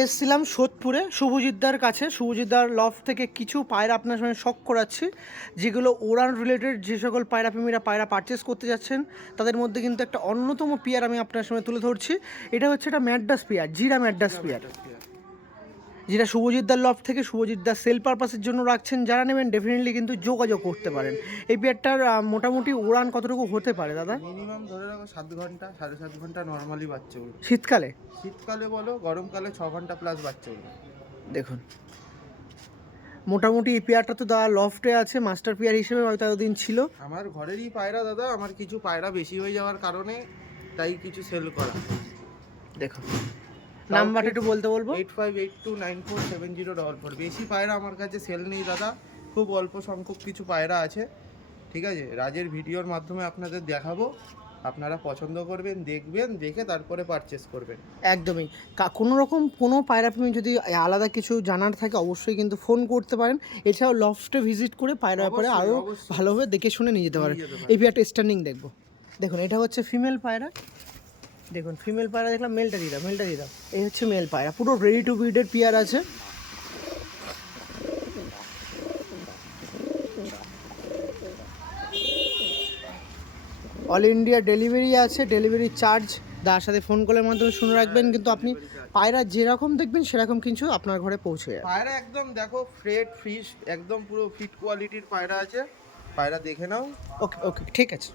এসেছিলাম সোদপুরে শুভজিৎদার কাছে। শুভজিৎদার লফট থেকে কিছু পায়রা আপনার সঙ্গে শখ করাচ্ছি, যেগুলো ওড়ান রিলেটেড। যে সকল পায়রা প্রেমীরা পায়রা পারচেস করতে যাচ্ছেন তাদের মধ্যে কিন্তু একটা অন্যতম পেয়ার আমি আপনার সঙ্গে তুলে ধরছি। এটা হচ্ছে একটা ম্যাড্রাস পেয়ার, জিরা ম্যাড্রাস পেয়ার, যেটা শুভজিৎদার লফট থেকে শুভজিৎদার সেল পারপাসের জন্য রাখছেন। যারা নেবেন ডেফিনেটলি কিন্তু যোগাযোগ করতে পারেন। এই পেয়ারটার মোটামুটি উড়ান কতটুকু হতে পারে দাদা? মিনিমাম ধরে রাখো 7 ঘন্টা, 7.5 ঘন্টা নর্মালি বাচ্চা উঠবে। শীতকালে? শীতকালে বলো, গরমকালে 6 ঘন্টা প্লাস বাচ্চা উঠবে। দেখুন মোটামুটি এই পেয়ারটা তো দাদা লফটে আছে, মাস্টার পেয়ার হিসেবে হয়তো এতদিন ছিল। আমার ঘরেরই পায়রা দাদা, আমার কিছু পায়রা বেশি হয়ে যাওয়ার কারণে তাই কিছু সেল করা। দেখুন নাম্বারটা একটু বলতে বলবো। 8582947044। বেশি পায়রা আমার কাছে সেল নেই দাদা, খুব অল্প সংখ্যক কিছু পায়রা আছে। ঠিক আছে, রাজের ভিডিওর মাধ্যমে আপনাদের দেখাবো, আপনারা পছন্দ করবেন, দেখবেন, দেখে তারপরে পারচেস করবেন। একদমই। কোনো রকম কোনো পায়রা প্রেমী যদি আলাদা কিছু জানার থাকে অবশ্যই কিন্তু ফোন করতে পারেন। এছাড়াও লফটে ভিজিট করে পায়রা ব্যাপারে আরও ভালোভাবে দেখে শুনে নিয়ে যেতে পারেন। এই পেয়ারটা স্ট্যান্ডিং দেখবো। দেখুন এটা হচ্ছে ফিমেল পায়রা। দেখুন ফিমেল পায়রা দেখলাম, মেলটা দিয়ে দাও, মেলটা দিয়ে দাও। এই হচ্ছে মেল পায়রা, পুরো রেডি টু ব্রিডের পেয়ার আছে। অল ইন্ডিয়া ডেলিভারি আছে, ডেলিভারি চার্জ তার সাথে ফোন কলের মাধ্যমে শুনে রাখবেন। কিন্তু আপনি পায়রা যেরকম দেখবেন সেরকম কিন্তু আপনার ঘরে পৌঁছে যাবে। পায়রা একদম দেখো ফ্রেড ফিশ, একদম পুরো ফিট কোয়ালিটির পায়রা আছে, পায়রা দেখে নাও। ওকে ওকে, ঠিক আছে।